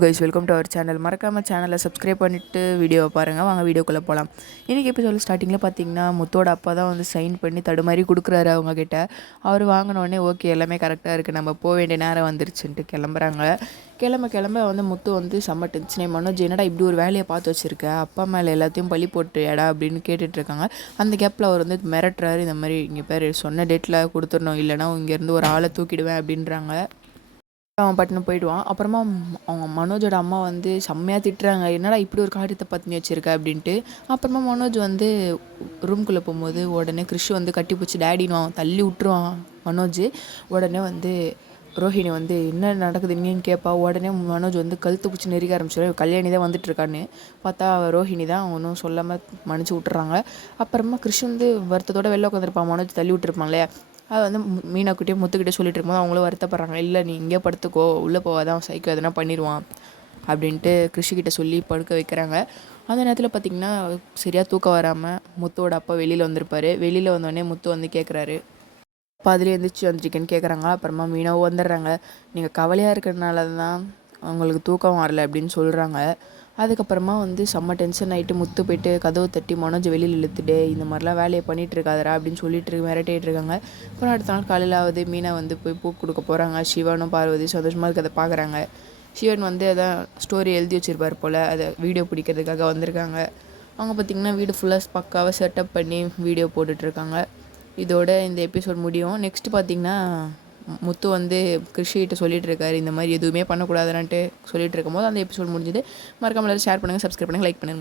Guys welcome to our channel. மறக்காமல் சேனலை subscribe பண்ணிவிட்டு வீடியோவை பாருங்கள். வாங்க வீடியோக்குள்ளே போகலாம். இன்றைக்கி எபிசோட் ஸ்டார்டிங்கில் பார்த்தீங்கன்னா முத்தோட அப்பா தான் வந்து சைன் பண்ணி தடுமாறி கொடுக்குறாரு அவங்கக்கிட்ட. அவர் வாங்கினோடனே ஓகே எல்லாமே கரெக்டாக இருக்குது, நம்ம போக வேண்டிய நேரம் வந்துருச்சுன்ட்டு கிளம்புறாங்க. கிளம்ப வந்து முத்து வந்து செம்ம டென்ஷனே, மனோஜ் என்னடா இப்படி ஒரு வேலையை பார்த்து வச்சுருக்க, அப்பா மேலே எல்லாத்தையும் பழி போட்டு எடா அப்படின்னு கேட்டுட்ருக்காங்க. அந்த கேப்பில் அவர் வந்து மிரட்டுறாரு, இந்த மாதிரி இங்கே பேர் சொன்ன டேட்டில் கொடுத்துடணும், இல்லைனா இங்கேருந்து ஒரு ஆளை தூக்கிடுவேன் அப்படின்றாங்க. அவன் பட்டுன்னு போயிடுவான். அப்புறமா அவங்க மனோஜோட அம்மா வந்து செம்மையாக திட்டுறாங்க, என்னடா இப்படி ஒரு காரியத்தை பற்றினி வச்சுருக்க அப்படின்ட்டு. அப்புறமா மனோஜ் வந்து ரூம்குள்ளே போகும்போது உடனே கிறிஷ் வந்து கட்டி பிடிச்சி டேடின்னு தள்ளி விட்டுருவான் மனோஜ். உடனே வந்து ரோஹிணி வந்து என்ன நடக்குது இங்கேன்னு கேட்பா. உடனே மனோஜ் வந்து கழுத்து பிடிச்சி நெருக்க ஆரம்பிச்சிடும். கல்யாணி தான் வந்துட்டுருக்கான்னு பார்த்தா ரோஹிணி தான் ஒன்றும் சொல்லாமல் மன்னிச்சு விட்டுறாங்க. அப்புறமா கிறிஷ் வந்து வருத்தத்தோடு வெளில உட்காந்துருப்பான், மனோஜ் தள்ளி விட்டுருப்பான் இல்லையா. அது வந்து மீனாக்கிட்டே முத்துக்கிட்டே சொல்லிட்டு இருக்கும்போது அவங்களும் வருத்தப்படுறாங்க, இல்லை நீ இங்கே படுத்துக்கோ, உள்ளே போவாதான் சைக்கோ எதனா பண்ணிடுவான் அப்படின்ட்டு கிறிஷிக்கிட்ட சொல்லி படுக்க வைக்கிறாங்க. அந்த நேரத்தில் பார்த்திங்கன்னா சரியாக தூக்கம் வராமல் முத்துவோட அப்பா வெளியில் வந்திருப்பார். வெளியில் வந்தோடனே முத்து வந்து கேட்குறாரு, அப்பா அதுலேயே வந்துருக்கேன்னு கேட்குறாங்க. அப்புறமா மீனாவும் வந்துடுறாங்க. நீங்கள் கவலையாக இருக்கிறதுனால தான் அவங்களுக்கு தூக்கம் வரல அப்படின்னு சொல்கிறாங்க. அதுக்கப்புறமா வந்து செம்ம டென்ஷன் ஆகிட்டு முத்து போய்ட்டு கதவை தட்டி மனோஜ் வெளியில் இழுத்துட்டு இந்த மாதிரிலாம் வேலையை பண்ணிகிட்டு இருக்காதரா அப்படின்னு சொல்லிட்டு மிரட்டிகிட்டு இருக்காங்க. அப்புறம் அடுத்த நாள் காலையில் மீனை வந்து போய் பூ கொடுக்க போகிறாங்க. சிவனும் பார்வதி சந்தோஷமாக இருக்கிறத பார்க்குறாங்க. சிவன் வந்து அதான் ஸ்டோரி எழுதி வச்சுருப்பார் போல், அதை வீடியோ பிடிக்கிறதுக்காக வந்திருக்காங்க. அவங்க பார்த்திங்கன்னா வீடு ஃபுல்லாக பக்காவாக செட்டப் பண்ணி வீடியோ போட்டுட்ருக்காங்க. இதோட இந்த எபிசோட் முடியும். நெக்ஸ்ட்டு பார்த்திங்கன்னா முத்து வந்து கிருஷிகிட்ட சொல்லிட்டு இருக்காரு, இந்த மாதிரி எதுவுமே பண்ணக்கூடாதுன்ட்டு சொல்லிட்டு இருக்கும்போது அந்த எபிசோட் முடிஞ்சுது. மறக்காம எல்லாரும் ஷேர் பண்ணுங்கள், சப்ஸ்கிரைப் பண்ணுங்கள், லைக் பண்ணுங்கள்.